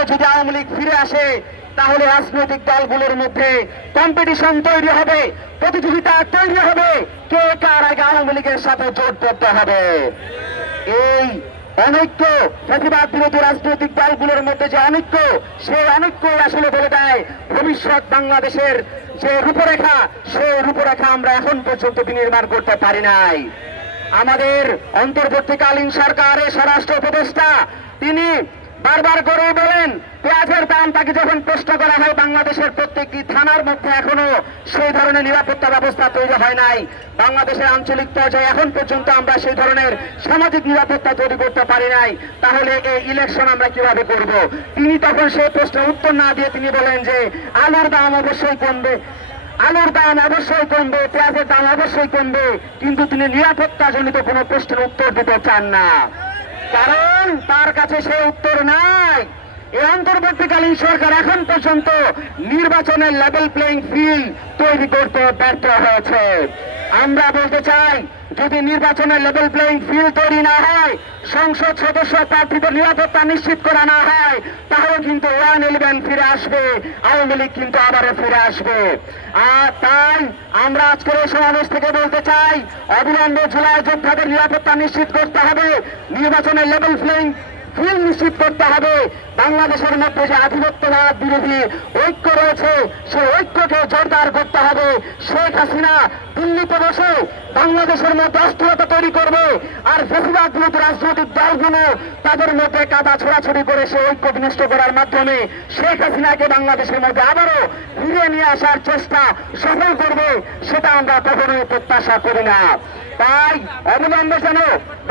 মধ্যে যদি আওয়ামী লীগ ফিরে আসে, তাহলে রাজনৈতিক দলগুলোর মধ্যে কম্পিটিশন তৈরি হবে, প্রতিযোগিতা তৈরি হবে। কে কার আগে আওয়ামী লীগের সাথে জোট করতে হবে? এই অনৈক্য প্রতিবাদ বিরোধী রাজনৈতিক দলগুলোর মধ্যে যে অনৈক্য, সেই অনৈক্য আসলে বলে দেয় ভবিষ্যৎ বাংলাদেশের যে রূপরেখা, সেই রূপরেখা আমরা এখন পর্যন্ত বিনির্মাণ করতে পারি নাই। আমাদের অন্তর্বর্তীকালীন সরকারের স্বরাষ্ট্র উপদেষ্টা, তিনি বারবার করে বলেন, পেঁয়াজের দাম তাকে যখন প্রশ্ন করা হয়, বাংলাদেশের প্রত্যেকটি থানার মধ্যে এখনও সেই ধরনের নিরাপত্তা ব্যবস্থা তৈরি হয় নাই। বাংলাদেশের আঞ্চলিক পর্যায়ে এখন পর্যন্ত আমরা সেই ধরনের সামাজিক নিরাপত্তা তৈরি করতে পারি নাই। তাহলে এই ইলেকশন আমরা কীভাবে করব? তিনি তখন সেই প্রশ্নের উত্তর না দিয়ে তিনি বলেন যে, আলুর দাম অবশ্যই কমবে। আলুর দাম অবশ্যই কমবে, পেঁয়াজের দাম অবশ্যই কমবে, কিন্তু তিনি নিরাপত্তা জনিত কোনো প্রশ্নের উত্তর দিতে চান না। কারণ তার কাছে সে উত্তর নাই। এই অন্তর্বর্তীকালীন সরকার এখন পর্যন্ত নির্বাচনের লেভেল প্লেইং ফিল্ড তৈরি করতে ব্যর্থ হয়েছে। আমরা বলতে চাই, যদি নির্বাচনের লেভেল প্লেইং ফিল্ড তৈরি না হয়, সংসদ সদস্য প্রার্থীদের নিরাপত্তা নিশ্চিত করা না হয়, তাহলে কিন্তু ওয়ান ইলেভেন ফিরে আসবে, আওয়ামী লীগ কিন্তু আবারও ফিরে আসবে। আর তাই আমরা আজকের এই সমাবেশ থেকে বলতে চাই, অবিলম্বে জুলাই যোদ্ধাদের নিরাপত্তা নিশ্চিত করতে হবে নির্বাচনের লেভেল প্লেইং ফিল্ড নিশ্চিত করতে হবে। বাংলাদেশের মধ্যে যে আধিপত্যবাদ বিরোধী ঐক্য রয়েছে, সেই ঐক্যকে জোরদার করতে হবে। শেখ হাসিনা দিল্লিতে বসে বাংলাদেশের মধ্যে অস্থিরতা তৈরি করবে। আর বেশিরভাগ রাজনৈতিক দলগুলো তাদের মধ্যে কাদা ছোড়াছড়ি করে সে ঐক্য বিনষ্ট করার মাধ্যমে শেখ হাসিনাকে বাংলাদেশের মধ্যে আবারও ফিরিয়ে নিয়ে আসার চেষ্টা সফল করবে, সেটা আমরা কখনোই প্রত্যাশা করি না। তাই অবিলম্বে যেন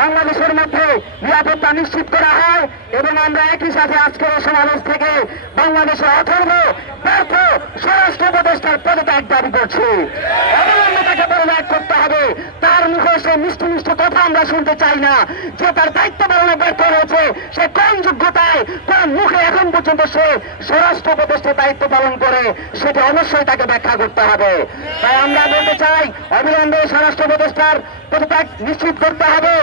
বাংলাদেশের মধ্যে নিরাপত্তা নিশ্চিত করা হয় এবং আমরা একই সাথে আজকের সমাবেশ থেকে বাংলাদেশের অথর্ব, ব্যর্থ স্বরাষ্ট্র উপদেষ্টার পদত্যাগ দাবি করছি। করতে হবে। তার মুখে সে মিষ্টি মিষ্টি কথা আমরা শুনতে চাই না। যে তার দায়িত্ব পালনে ব্যর্থ হয়েছে, সে কোন যোগ্যতায়, কোন মুখে এখন পর্যন্ত সে স্বরাষ্ট্র উপদেষ্টার দায়িত্ব পালন করে, সেটা অবশ্যই তাকে ব্যাখ্যা করতে হবে। তাই আমরা বলতে চাই, অবিলম্বে স্বরাষ্ট্র উপদেষ্টার পদত্যাগ নিশ্চিত করতে হবে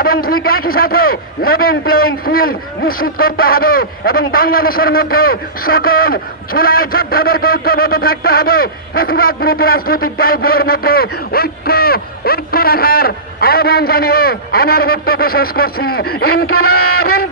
এবং ঠিক একই সাথে লেভেল প্লেইং ফিল্ড নিশ্চিত করতে হবে এবং বাংলাদেশের মধ্যে সকল জুলাই যোদ্ধাদেরকে ঐক্যবদ্ধ থাকতে হবে। বেশিরভাগ বিরোধী রাজনৈতিক দলগুলোর মধ্যে ঐক্য ঐক্য রাখার আহ্বান জানিয়ে আমার বক্তব্য শেষ করছি। ইনকিলাব!